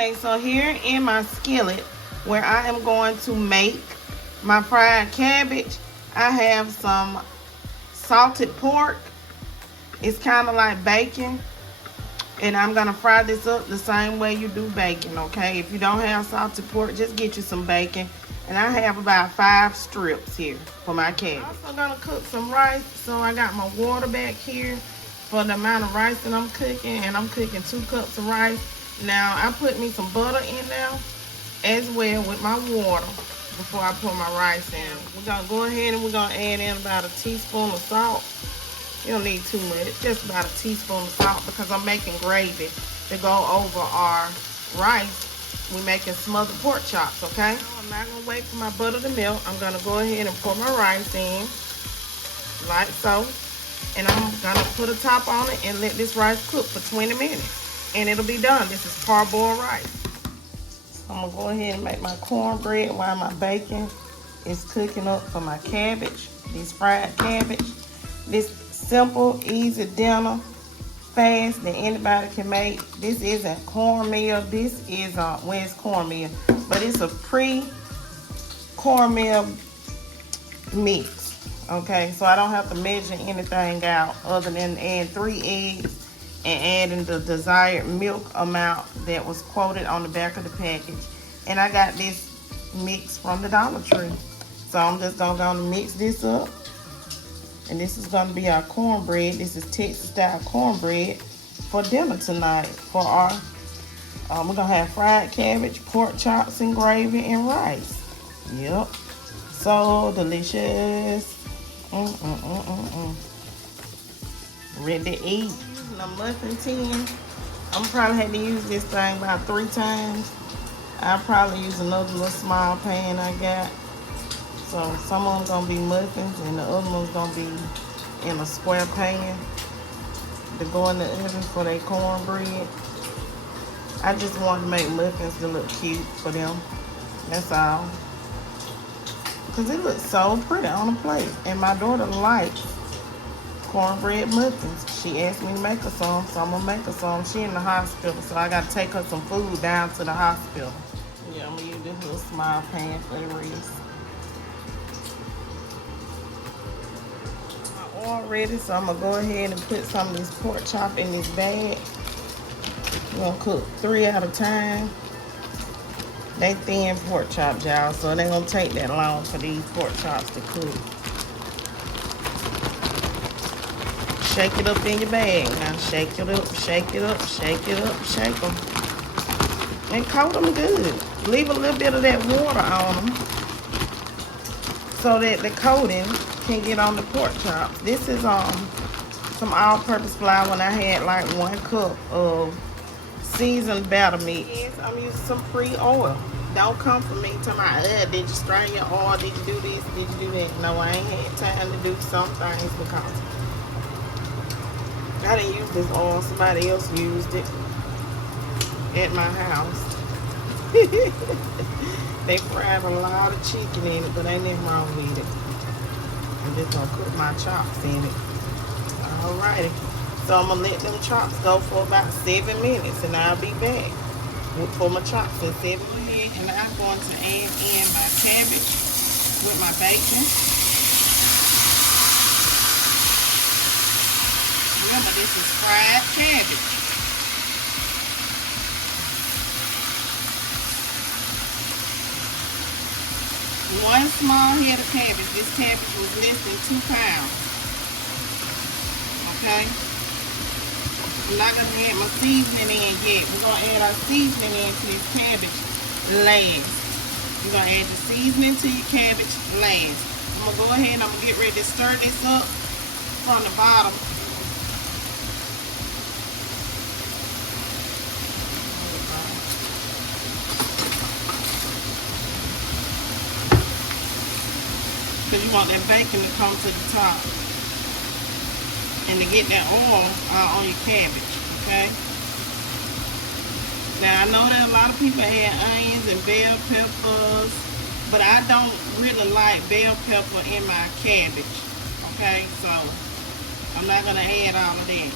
Okay, so here in my skillet where I am going to make my fried cabbage, I have some salted pork. It's kind of like bacon, and I'm gonna fry this up the same way you do bacon. Okay, if you don't have salted pork, just get you some bacon, and I have about 5 strips here for my cabbage. I'm also gonna cook some rice, so I got my water back here for the amount of rice that I'm cooking, and I'm cooking 2 cups of rice. Now I put me some butter in there as well with my water before I put my rice in. We're gonna go ahead and we're gonna add in about a teaspoon of salt. You don't need too much, just about a teaspoon of salt, because I'm making gravy to go over our rice. We're making smothered pork chops, okay? I'm not gonna wait for my butter to melt. I'm gonna go ahead and pour my rice in, like so. And I'm gonna put a top on it and let this rice cook for 20 minutes. And it'll be done. This is parboiled rice. So I'm gonna go ahead and make my cornbread while my bacon is cooking up for my cabbage, this fried cabbage. This simple, easy dinner, fast, that anybody can make. This isn't cornmeal. This is, well, it's cornmeal, but it's a pre-cornmeal mix. Okay, so I don't have to measure anything out other than add 3 eggs and adding the desired milk amount that was quoted on the back of the package. And I got this mix from the Dollar Tree. So I'm just gonna mix this up. And this is gonna be our cornbread. This is Texas style cornbread for dinner tonight. For our, we're gonna have fried cabbage, pork chops and gravy and rice. Yep, so delicious. Ready to eat. A muffin tin. I'm probably had to use this thing about 3 times. I'll probably use another little small pan I got. So some of them gonna be muffins and the other one's gonna be in a square pan to go in the oven for their cornbread. I just wanted to make muffins to look cute for them. That's all. Because it looks so pretty on the plate. And my daughter likes cornbread muffins. She asked me to make her some, so I'm gonna make her some. She in the hospital, so I gotta take her some food down to the hospital. Yeah, I'm gonna use this little small pan for the rest. My oil ready, so I'm gonna go ahead and put some of this pork chop in this bag. We're gonna cook 3 at a time. They thin pork chops, y'all, so it ain't gonna take that long for these pork chops to cook. Shake it up in your bag. Now shake it up, shake it up, shake it up, shake them. And coat them good. Leave a little bit of that water on them so that the coating can get on the pork chops. This is some all-purpose flour, and I had like 1 cup of seasoned batter mix. Yes, I'm using some free oil. Don't come for me to my, did you strain your oil? Did you do this? Did you do that? No, I ain't had time to do some things because I didn't use this oil. Somebody else used it at my house. They fried a lot of chicken in it, but ain't nothing wrong with it. I'm just gonna cook my chops in it. Alrighty. So I'm gonna let them chops go for about 7 minutes, and I'll be back for my chops in 7 minutes. And I'm going to add in my cabbage with my bacon. Remember, this is fried cabbage. One small head of cabbage. This cabbage was less than 2 pounds. Okay? I'm not going to add my seasoning in yet. We're going to add our seasoning into this cabbage last. You're going to add the seasoning to your cabbage last. I'm going to go ahead and I'm going to get ready to stir this up from the bottom. Because you want that bacon to come to the top. And to get that oil on your cabbage, okay? Now, I know that a lot of people add onions and bell peppers, but I don't really like bell pepper in my cabbage, okay? So, I'm not going to add all of that.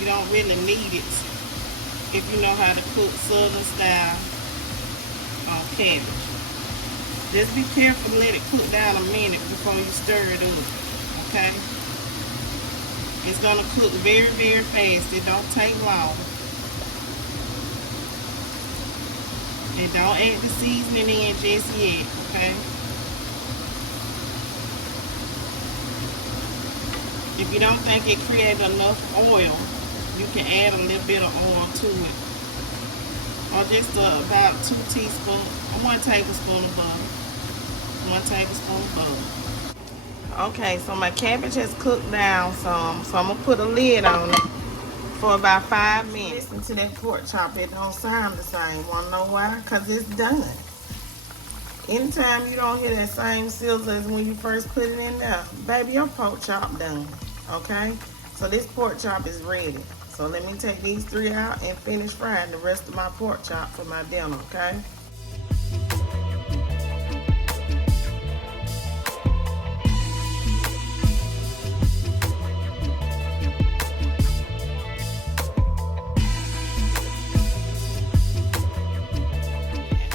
You don't really need it. if you know how to cook Southern style cabbage. Just be careful to let it cook down a minute before you stir it up, okay? It's gonna cook very, very fast. It don't take long. And don't add the seasoning in just yet, okay? If you don't think it created enough oil, you can add a little bit of oil to it. Or just about 2 teaspoons, 1 tablespoon of butter. 1 tablespoon of butter. Okay, so my cabbage has cooked down some, so I'm gonna put a lid on it for about 5 minutes. Listen to that pork chop, it don't sound the same. Wanna know why? Cause it's done. Anytime you don't hear that same sizzle as when you first put it in there, baby, your pork chop done. Okay, so this pork chop is ready. So let me take these 3 out and finish frying the rest of my pork chop for my dinner, okay?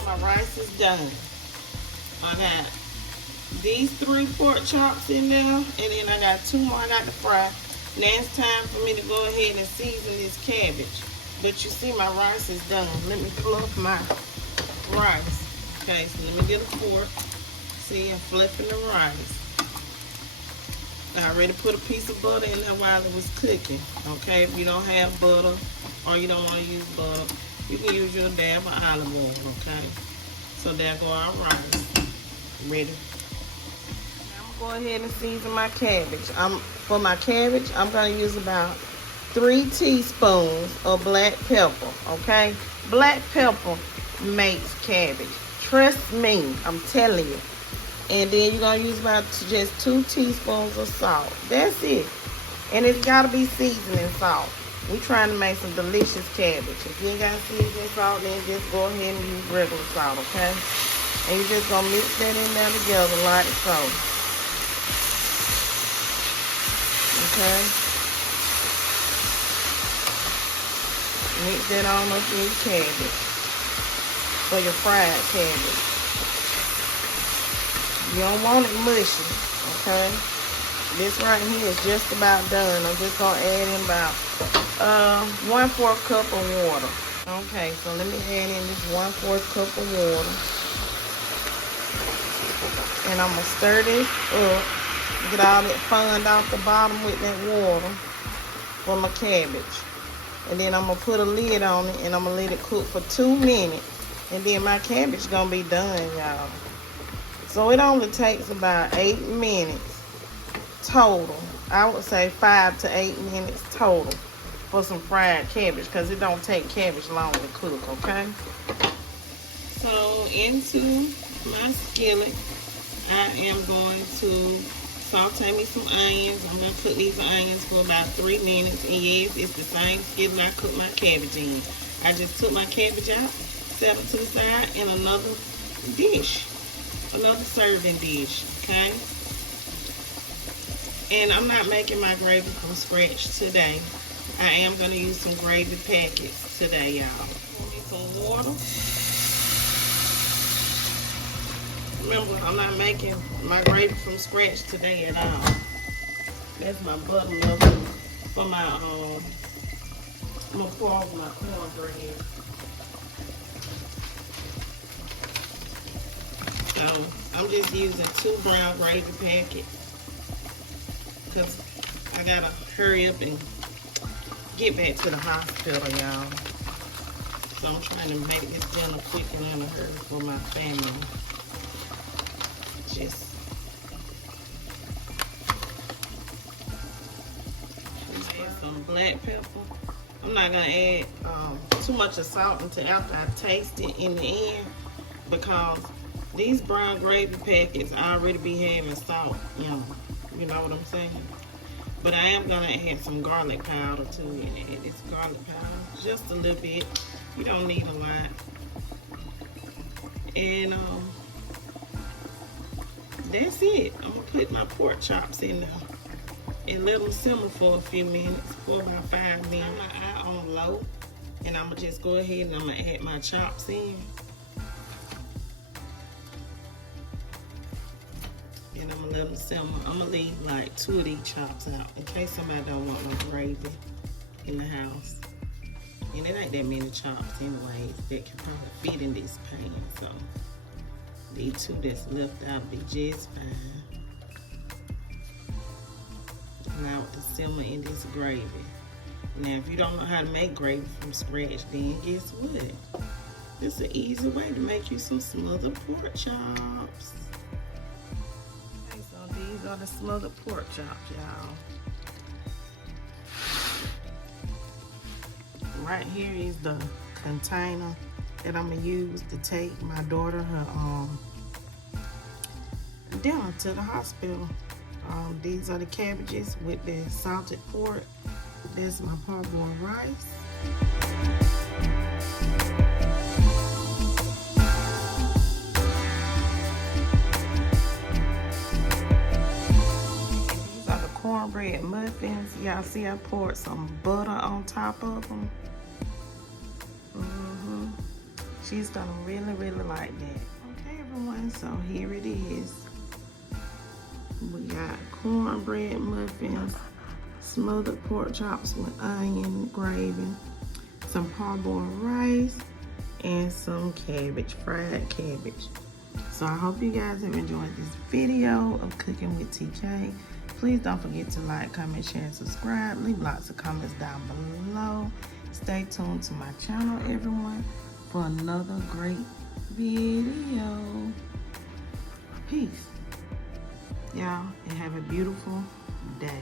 My rice is done. I got these 3 pork chops in there, and then I got 2 more I got to fry. Now it's time for me to go ahead and season this cabbage. But you see my rice is done. Let me fluff my rice. Okay, so let me get a fork. See, I'm fluffing the rice. I already put a piece of butter in there while it was cooking. Okay, if you don't have butter or you don't want to use butter, you can use your dab of olive oil, okay? So there go our rice. Ready. Go ahead and season my cabbage. For my cabbage, I'm going to use about 3 teaspoons of black pepper, okay? Black pepper makes cabbage. Trust me, I'm telling you. And then you're going to use about just 2 teaspoons of salt. That's it. And it's got to be seasoning salt. We're trying to make some delicious cabbage. If you ain't got seasoning salt, then just go ahead and use regular salt, okay? And you're just going to mix that in there together like so. Okay. Mix that on up in your cabbage. For your fried cabbage. You don't want it mushy, okay? This right here is just about done. I'm just gonna add in about 1/4 cup of water. Okay, so let me add in this 1/4 cup of water. And I'm gonna stir this up. Get all that fun off the bottom with that water for my cabbage. And then I'm going to put a lid on it and I'm going to let it cook for 2 minutes. And then my cabbage going to be done, y'all. So it only takes about 8 minutes total. I would say 5 to 8 minutes total for some fried cabbage because it don't take cabbage long to cook, okay? So into my skillet, I am going to saute me some onions. I'm going to cook these onions for about 3 minutes. And yes, it's the same skillet I cook my cabbage in. I just took my cabbage out, set it to the side in another dish. Another serving dish, okay? And I'm not making my gravy from scratch today. I am going to use some gravy packets today, y'all. Some water. Remember, I'm not making my gravy from scratch today at all. That's my buttermilk for my I'm gonna pour over my cornbread. So I'm just using 2 brown gravy packets because I gotta hurry up and get back to the hospital, y'all. So I'm trying to make this dinner quick and in a hurry for my family. Just add some black pepper. I'm not gonna add too much of salt until after I taste it in the end because these brown gravy packets already be having salt in them. You know what I'm saying? But I am gonna add some garlic powder to it. And it's garlic powder, just a little bit. You don't need a lot. And that's it. I'm gonna put my pork chops in there and let them simmer for a few minutes, for about 5 minutes. I'm on low And I'm gonna just go ahead and I'm gonna add my chops in. And I'm gonna let them simmer. I'm gonna leave like 2 of these chops out in case somebody don't want no gravy in the house. And it ain't that many chops anyways that can probably fit in this pan. So these 2 that's left out be just fine. Allow it to simmer in this gravy. Now if you don't know how to make gravy from scratch, then guess what? It's an easy way to make you some smothered pork chops. Okay, so these are the smothered pork chops, y'all. Right here is the container that I'm gonna use to take my daughter her dinner to the hospital. These are the cabbages with the salted pork. That's my parboiled rice. These are the cornbread muffins. Y'all see I poured some butter on top of them. She's gonna really, really like that. Okay, everyone, so here it is. We got cornbread muffins, smothered pork chops with onion gravy, some parboiled rice, and some cabbage, fried cabbage. So I hope you guys have enjoyed this video of cooking with TK. Please don't forget to like, comment, share, and subscribe. Leave lots of comments down below. Stay tuned to my channel, everyone, for another great video. Peace, y'all, and have a beautiful day.